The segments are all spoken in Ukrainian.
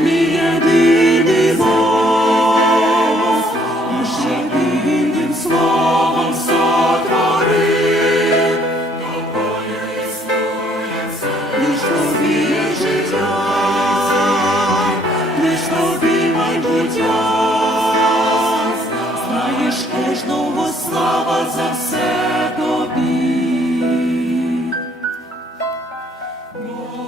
мій єдиний Бог, ще єдиним словом сотворив, тобою існує лиш тобі життя, лиш тобі майбуття, знаєш кожного слава за все. Lord.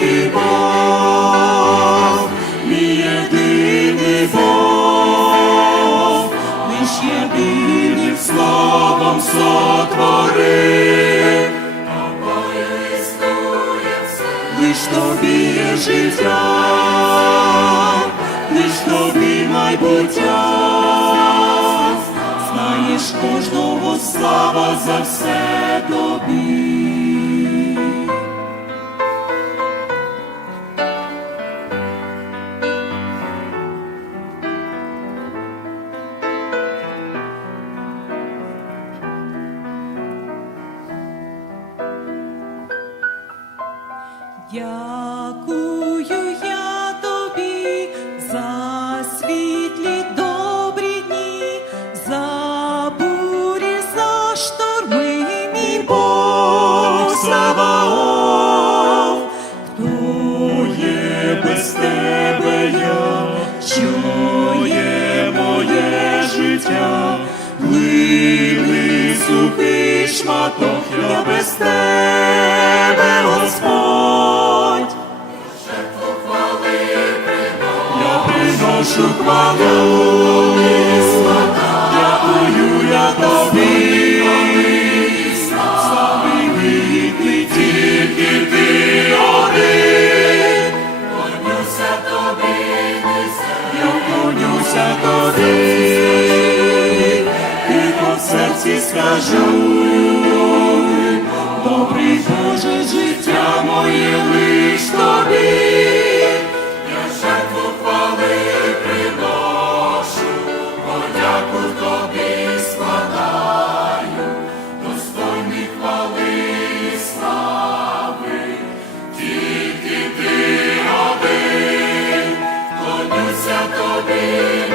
ти Бог, мій єдиний Бог, лиш єдиним словом сотворив, тобою існує все, лиш тобі є життя, лиш тобі майбуття, знаєш кожного слава за все тобі. Дякую. шукала у Дякую я тобі, слави мій, ти тільки ти один. Конюся тобі, я конюся скажу, добрий Боже, життя моє. тобі.